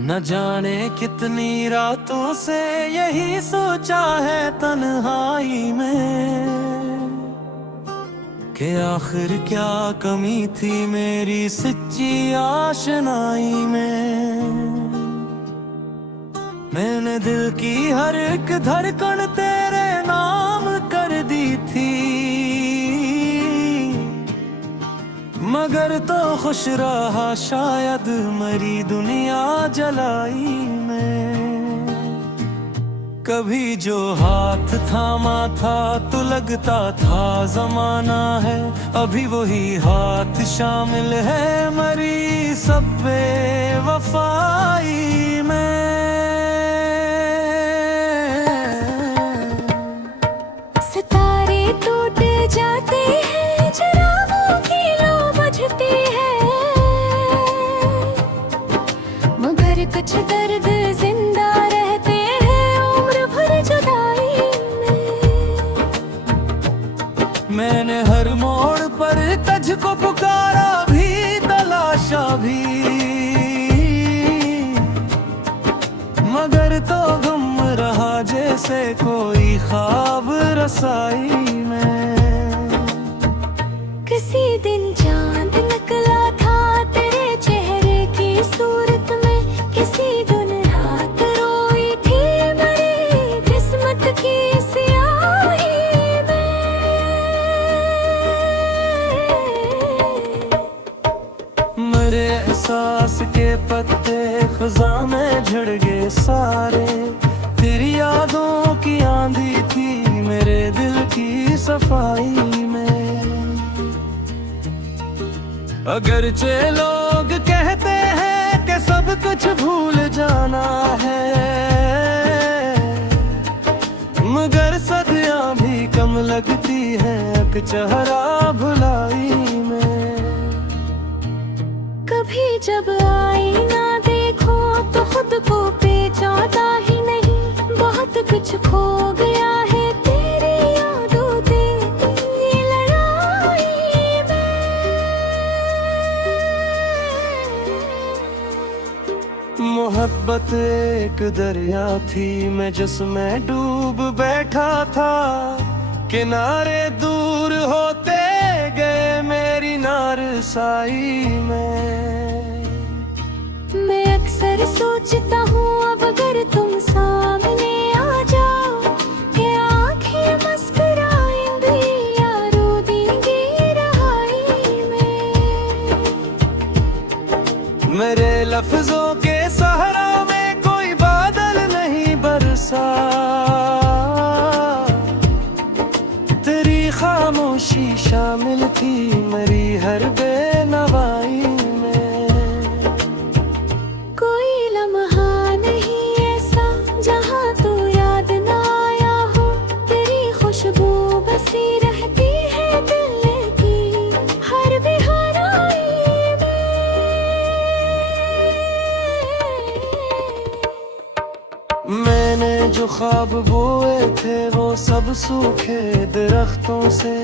न जाने कितनी रातों से यही सोचा है तन्हाई में कि आखिर क्या कमी थी मेरी सच्ची आशनाई में। मैंने दिल की हर एक धड़कन तेरे नाम कर दी थी, मगर तो खुश रहा शायद मरी दुनिया जलाई में। कभी जो हाथ थामा था तो लगता था जमाना है, अभी वही हाथ शामिल है मरी सब बेवफाई में। सितारे टूट जाते हैं, चिरागों की लो बुझती है, मगर कुछ दर्द जिंदा रहते हैं उम्र भर जुदाई में। मैंने हर मोड़ पर तुझको पुकारा भी तलाशा भी, मगर तो गुम रहा जैसे कोई ख्वाब रसाई में। किसी दिन चांद निकला था तेरे चेहरे की सूरत में, किसी दिन रात रोई थी मेरी किस्मत की स्याही में। मेरे एहसास के पत्ते खज़ां में झड़ गए सारे, तेरी यादों की आंधी थी मेरे दिल की सफाई में। अगरचे लोग कहते हैं कि सब कुछ भूल जाना है, मगर सदियां भी कम लगती है एक चेहरा भुलाई में। कभी जब आईना देखो तो खुद को पहचानता ही नहीं, बहुत कुछ खो गया है तेरी यादों की लड़ाई में। मोहब्बत एक दरिया थी मैं जिसमें डूब बैठा था, किनारे दूर होते गए मेरी नारसाई में। मैं अक्सर सोचता हूँ अब अगर तुम सामने आ जाओ, कि आँखें मुस्कुराएंगी या रो देंगी रहाई में। मेरे लफ्जों के सहारा में कोई बादल नहीं बरसा, तेरी खामोशी शामिल थी मेरी हर बेनवाई में। कोई लम्हा नहीं ऐसा जहाँ तू याद ना आया हो, तेरी खुशबू बसी रहती है दिल की हर बेहराई में। मैंने जो ख्वाब बोए थे वो सब सूखे दरख्तों से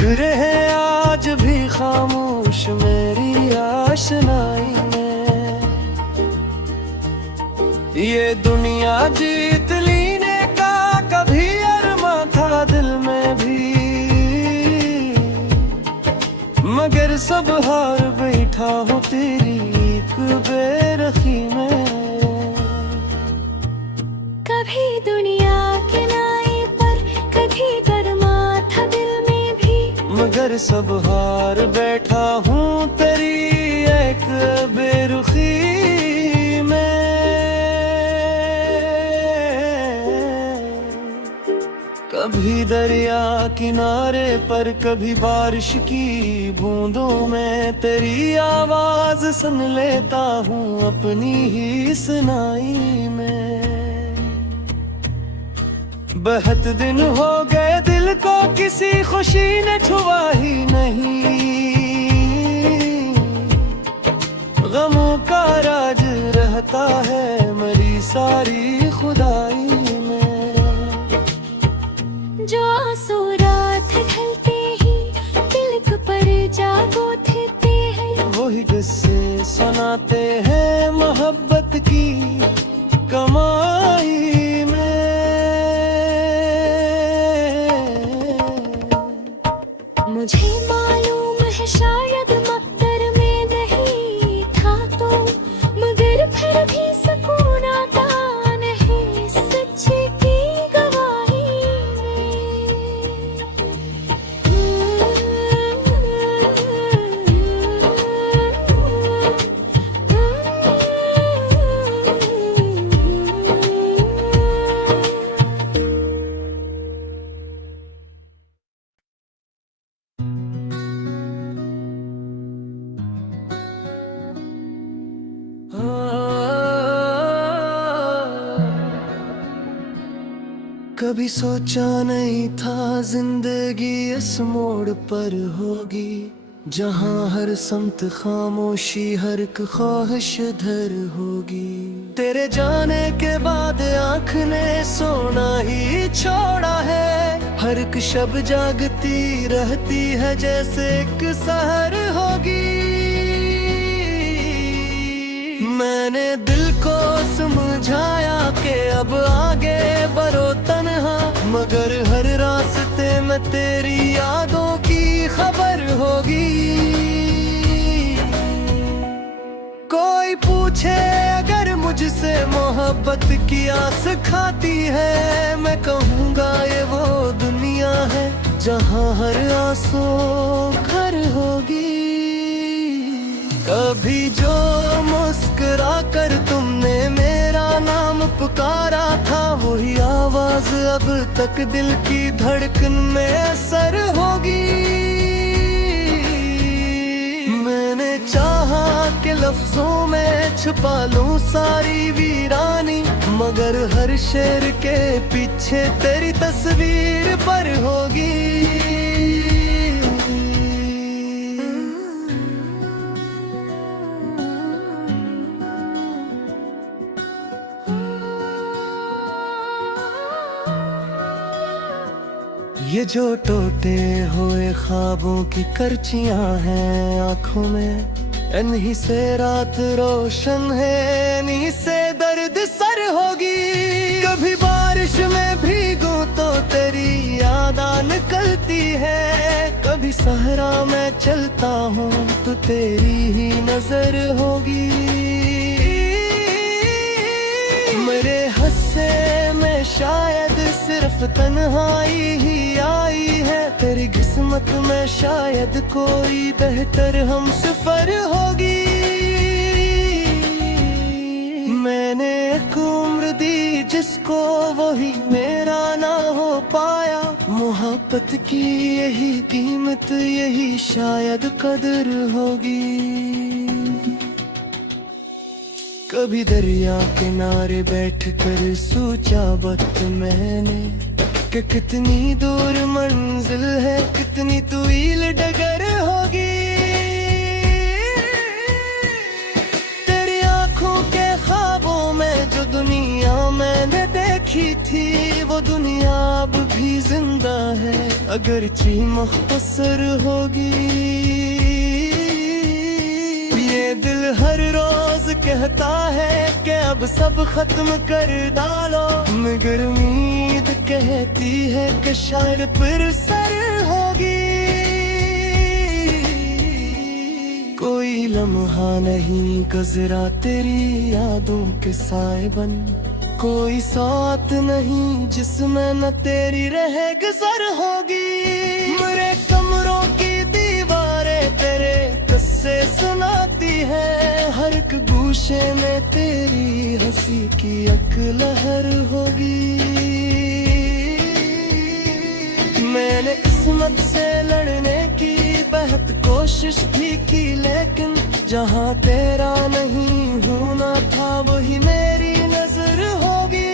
गिरे हैं आज भी खामोश मेरी आशनाई में। ये दुनिया जीत लेने का कभी अरमा था दिल में भी, मगर सब हार बैठा हूँ तेरी एक बेरखी में। कभी दुनिया के नाई पर कभी गर्मा था दिल में भी, मगर सब हार बैठा हूँ तेरी एक बेरुखी में। कभी दरिया किनारे पर कभी बारिश की बूंदों में तेरी आवाज सुन लेता हूँ अपनी ही सुनाई में। बहुत दिन हो गए दिल को किसी खुशी ने छुआ ही नहीं, गमों का राज रहता है मेरी सारी खुदाई में। जो आंसू रात ढलते ही दिल पर जागो थे हैं, वही किस्से सुनाते हैं मोहब्बत की कमाई में। मुझे मालूम है शायद मक्तर में नहीं था तो, मगर फिर भी सुकून आता नहीं सच्ची की गवाही कभी सोचा नहीं था जिंदगी इस मोड़ पर होगी, जहाँ हर समत खामोशी हर एक ख्वाहिश धर होगी। तेरे जाने के बाद आँख ने सोना ही छोड़ा है, हर एक शब जागती रहती है जैसे एक सहर होगी। मैंने दिल को समझाया कि अब आगे बढ़ो तन्हा, मगर हर रास्ते में तेरी यादों की खबर होगी। कोई पूछे अगर मुझसे मोहब्बत की आस खाती है, मैं कहूँगा ये वो दुनिया है जहाँ हर आंसू घर होगी। कभी जो मुस्कुरा कर तुमने मेरा नाम पुकारा था, वही आवाज अब तक दिल की धड़कन में असर होगी। मैंने चाहा कि लफ्जों में छुपा लूं सारी वीरानी, मगर हर शेर के पीछे तेरी तस्वीर पर होगी। ये जो टूटे हुए ख्वाबों की करचियां हैं आंखों में, इन्हीं से रात रोशन है, इन्हीं से दर्द सर होगी। कभी बारिश में भीगूं तो तेरी याद निकलती है, कभी सहरा में चलता हूँ तो तेरी ही नजर होगी। मेरे हंसे में शायद सिर्फ तन्हाई ही आई है, तेरी किस्मत में शायद कोई बेहतर हम सफर होगी। मैंने एक उम्र दी जिसको वही मेरा ना हो पाया, मोहब्बत की यही कीमत यही शायद कदर होगी। कभी दरिया किनारे बैठकर सोचा वक्त मैंने कि कितनी दूर मंजिल है, कितनी तवील डगर होगी। तेरी आंखों के ख्वाबों में जो दुनिया मैंने देखी थी, वो दुनिया अब भी जिंदा है अगरचे मुख्तसर होगी। ये दिल हर रोज कहता है कि अब सब खत्म कर डालो, मगर उम्मीद कहती है कि शायद फिर सर होगी। कोई लम्हा नहीं गुजरा तेरी यादों के साए बन, कोई साथ नहीं जिसमें न तेरी रह गुजर होगी। मेरे कमरों की दीवारें तेरे किस्से सुनाती है, हर एक गूशे में तेरी हंसी की एक लहर होगी। मैंने किस्मत से लड़ने की बहुत कोशिश भी की, लेकिन जहाँ तेरा नहीं होना था वही मेरी नजर होगी।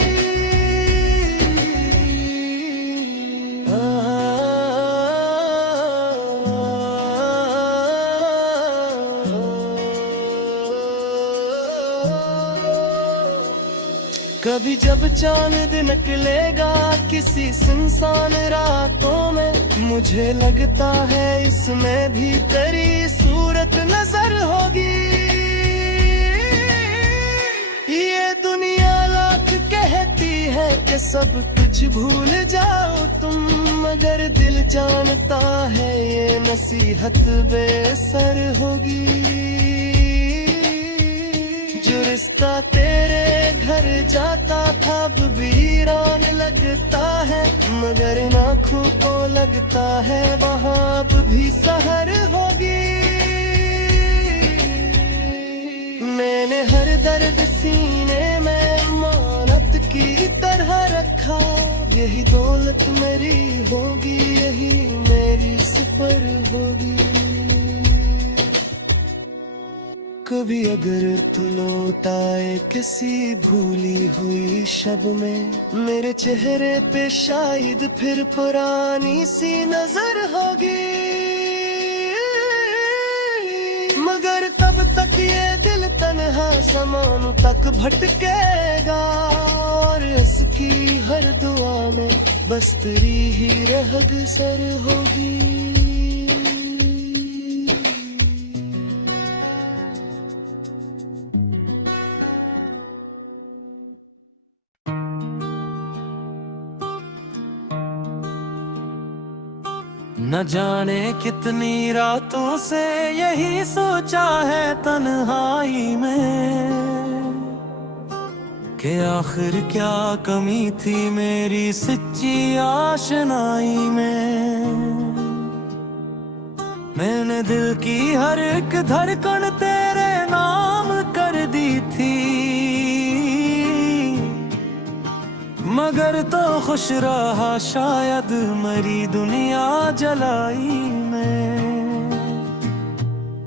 कभी जब चांद निकलेगा किसी सुनसान रातों में, मुझे लगता है इसमें भी तेरी सूरत नजर होगी। कि सब कुछ भूल जाओ तुम, मगर दिल जानता है ये नसीहत बेअसर होगी। जो रिश्ता तेरे घर जाता था अब वीरान लगता है, मगर इन आँखों को लगता है वहाँ अब भी सहर होगी। मैंने हर दर्द सीने में अमानत की तरह रखा, यही दौलत मेरी होगी, यही मेरी सफर होगी। कभी अगर तू लौट आए किसी भूली हुई शब में, मेरे चेहरे पे शायद फिर पुरानी सी नजर होगी। मगर तब तक ये दिल तन्हा ज़मानों तक भटकेगा, और इसकी हर दुआ में बस तेरी ही रहगसर होगी। न जाने कितनी रातों से यही सोचा है तन्हाई में, कि आखिर क्या कमी थी मेरी सच्ची आशनाई में। मैंने दिल की हर एक धड़कन तेरे नाम कर दी थी, मगर तो खुश रहा शायद मरी दुनिया जलाई में।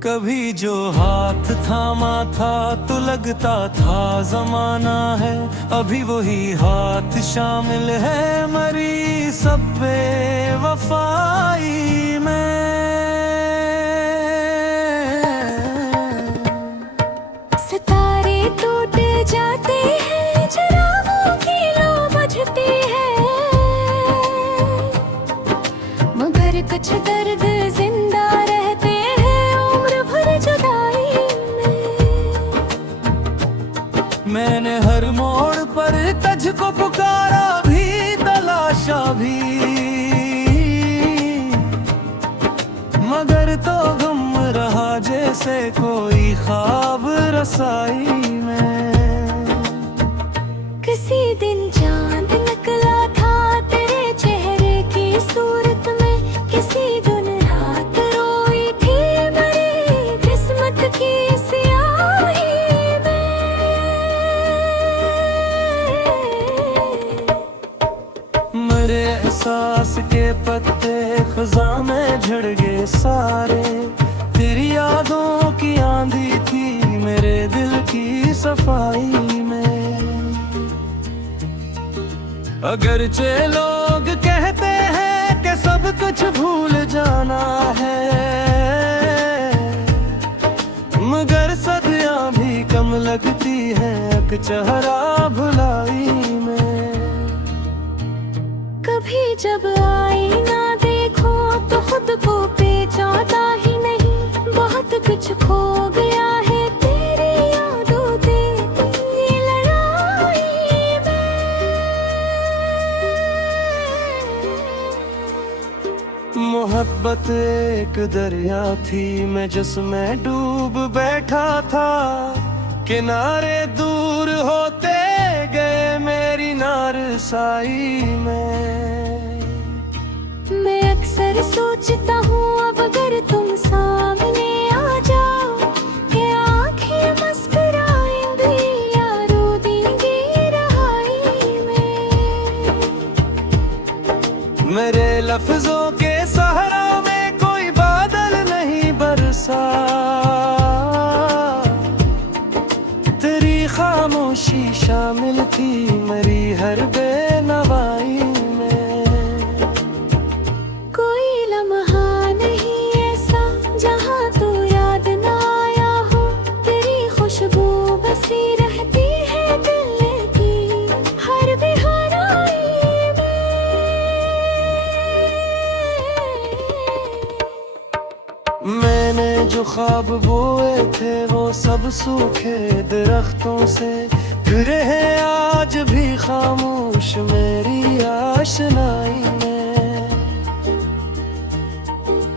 कभी जो हाथ थामा था तो लगता था जमाना है, अभी वही हाथ शामिल है मरी सब बेवफाई में। सितारे टूट जाते हैं, चिरागों की लो बुझती है, मगर कुछ दर्द जिंदा रहते हैं उम्र भर जुदाई में। मैंने हर मोड़ पर तुझको पुकारा भी तलाशा भी, मगर तो गम रहा जैसे कोई ख्वाब रसाई में। किसी दिन चांद निकला था तेरे चेहरे की सूरत में, किसी दिन रात रोई थी मेरी किस्मत की स्याही में। मेरे एहसास के पत्ते खज़ां में झड़ गए सारे, तेरी यादों की आंधी थी मेरे दिल की सफाई में। अगरचे लोग कहते हैं कि सब कुछ भूल जाना है, मगर सदियां भी कम लगती है एक चेहरा भुलाई में। कभी जब आईना देखो तो खुद को पहचानता ही नहीं, बहुत कुछ खो गया है तेरी यादों से ये लड़ाई में। मोहब्बत एक दरिया थी मैं जिसमें डूब बैठा था, किनारे दूर होते गए मेरी नारसाई में। मैं अक्सर सोचता हूँ अब अगर तुम सामने आ जाओ, कि आँखें मुस्कुराएंगी या रो देंगी रहाई में। मेरे लफ्जों के सहारा में कोई बादल नहीं बरसा, तेरी खामोशी शामिल थी मेरी हर बेनवाई में। कोई लम्हा नहीं ऐसा जहाँ तू याद ना आया हो, तेरी खुशबू बसी रहती है दिल की हर बेहराई में। मैंने जो ख्वाब बोए थे वो सब सूखे दरख्तों से फिर है आज भी खामोश बारिश मेरी आशनाई में।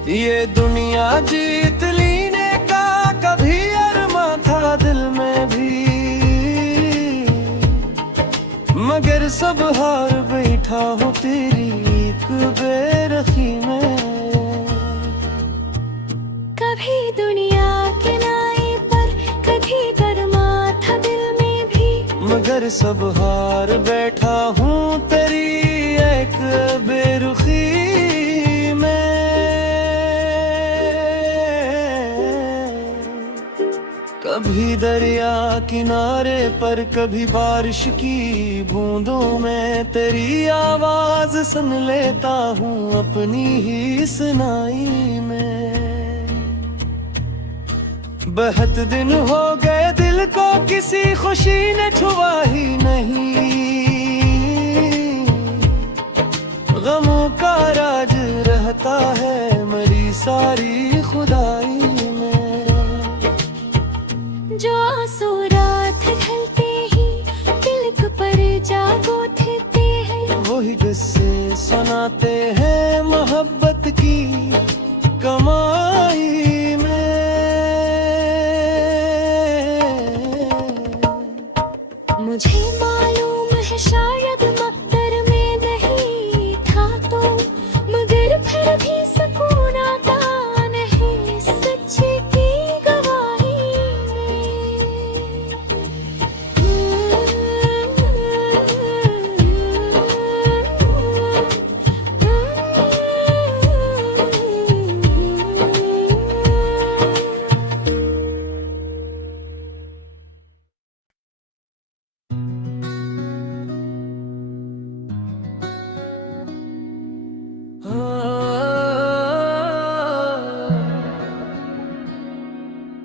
ये दुनिया जीत लेने का कभी अरमा था दिल में भी, मगर सब हार बैठा हूँ तेरी एक बेरखी में। कभी दुनिया के नाई पर कभी गरमा था दिल में भी, मगर सब हार बैठा हूँ तेरी एक बेरुखी में। कभी दरिया किनारे पर कभी बारिश की बूंदों में तेरी आवाज सुन लेता हूँ अपनी ही सुनाई में। बहुत दिन हो गए दिल को किसी खुशी ने छुआ ही नहीं, गमों का राज रहता है मेरी सारी खुदाई में। जो आंसू रात ढलते ही तिलक पर जागो उठते हैं, वही किस्से सुनाते हैं मोहब्बत की कमाई में। मुझे मालूम है शायद मकदर में नहीं था तो, मगर फिर भी सुकून आता नहीं सच्ची की गवाही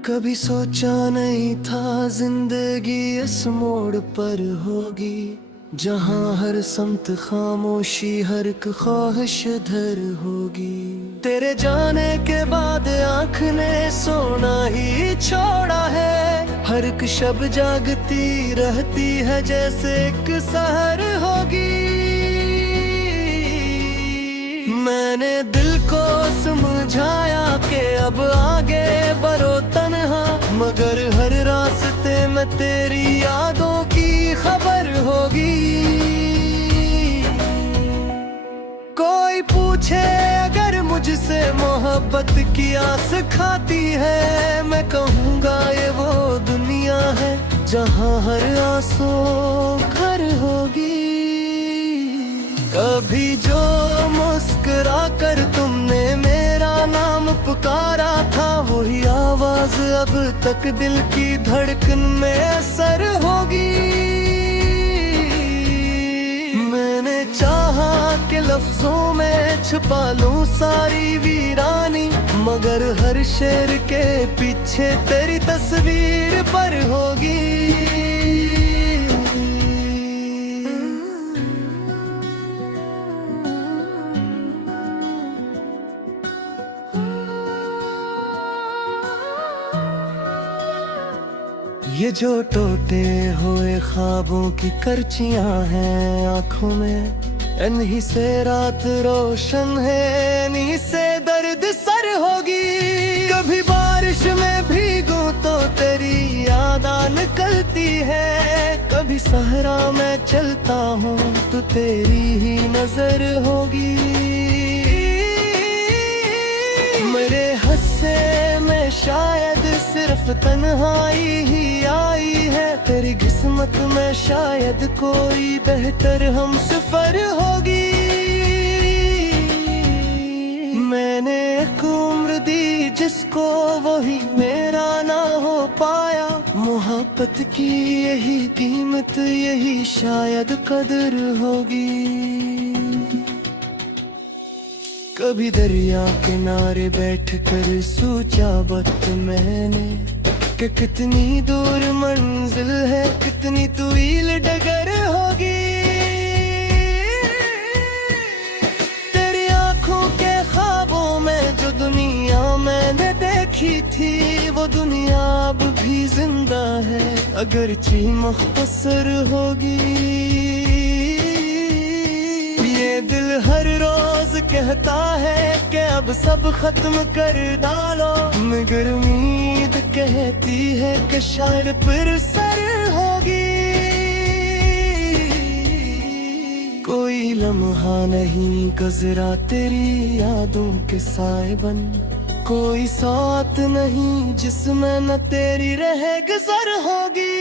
कभी सोचा नहीं था जिंदगी इस मोड़ पर होगी, जहाँ हर समत खामोशी हर एक ख्वाहिश धर होगी। तेरे जाने के बाद आँख ने सोना ही छोड़ा है, हर एक शब जागती रहती है जैसे एक सहर होगी। मैंने दिल को समझाया कि अब आगे बढ़ो तन्हा, मगर हर रास्ते में तेरी यादों की खबर होगी। कोई पूछे अगर मुझसे मोहब्बत की आस खाती है, मैं कहूँगा ये वो दुनिया है जहाँ हर आंसू घर होगी। कभी जो मुस्कुरा कर तुमने मेरा नाम पुकारा था, वही आवाज अब तक दिल की धड़कन में असर होगी। मैंने चाहा कि लफ्जों में छुपा लूं सारी वीरानी, मगर हर शेर के पीछे तेरी तस्वीर पर होगी। ये जो टूटे हुए ख्वाबों की करचियां हैं आंखों में, इन्हीं से रात रोशन है, इन्हीं से दर्द सर होगी। कभी बारिश में भीगूं तो तेरी याद निकलती है, कभी सहरा में चलता हूँ तो तेरी ही नजर होगी। मेरे हंसे में शायद सिर्फ तन्हाई ही आई है, तेरी किस्मत में शायद कोई बेहतर हम सफर होगी। मैंने एक उम्र दी जिसको वही मेरा ना हो पाया, मोहब्बत की यही कीमत यही शायद कदर होगी। कभी दरिया किनारे बैठकर सोचा वक्त मैंने कि कितनी दूर मंजिल है, कितनी तवील डगर होगी। तेरी आंखों के ख्वाबों में जो दुनिया मैंने देखी थी, वो दुनिया अब भी जिंदा है अगरचे मुख्तसर होगी। ये दिल हर रोज कहता है कि अब सब खत्म कर डालो, मगर उम्मीद कहती है कि शायद फिर सर होगी। कोई लम्हा नहीं गुजरा तेरी यादों के साए बन, कोई साथ नहीं जिसमें न तेरी रह गुजर होगी।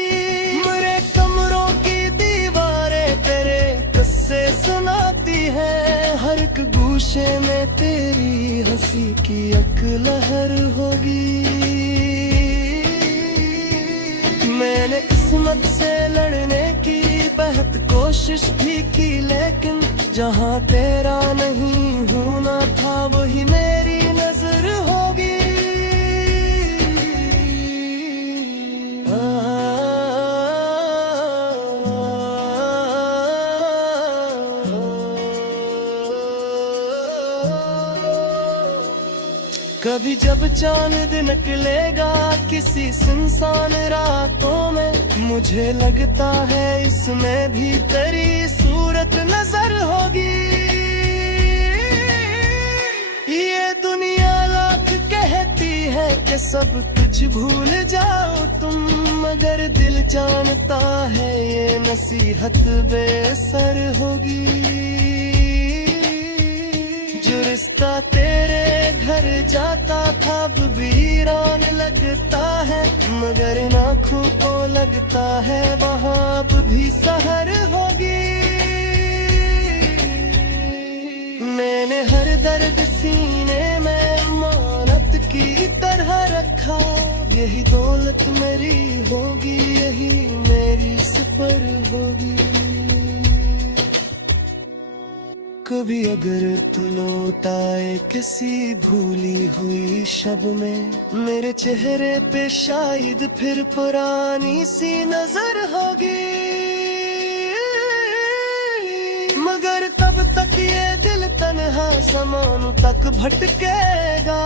मेरे कमरों की दीवारें तेरे किस्से सुनाती है, हर एक गूशे में तेरी हंसी की एक लहर होगी। मैंने किस्मत से लड़ने की बहुत कोशिश भी की, लेकिन जहाँ तेरा नहीं होना था वही मेरी नजर होगी। कभी जब चांद निकलेगा किसी सुनसान रातों में, मुझे लगता है इसमें भी तेरी सूरत नजर होगी। ये दुनिया लाख कहती है कि सब कुछ भूल जाओ तुम, मगर दिल जानता है ये नसीहत बेअसर होगी। जो रिश्ता तेरे घर जाता था अब वीरान लगता है, मगर इन आँखों को लगता है वहाँ अब भी सहर होगी। मैंने हर दर्द सीने में मानत की तरह रखा, यही दौलत मेरी होगी, यही मेरी सफर होगी। कभी अगर तू लौट आए किसी भूली हुई शब में, मेरे चेहरे पे शायद फिर पुरानी सी नजर होगी। मगर तब तक ये दिल तन्हा ज़मानों तक भटकेगा,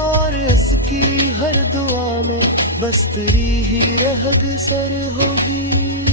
और इसकी हर दुआ में बस तेरी ही रहगसर होगी।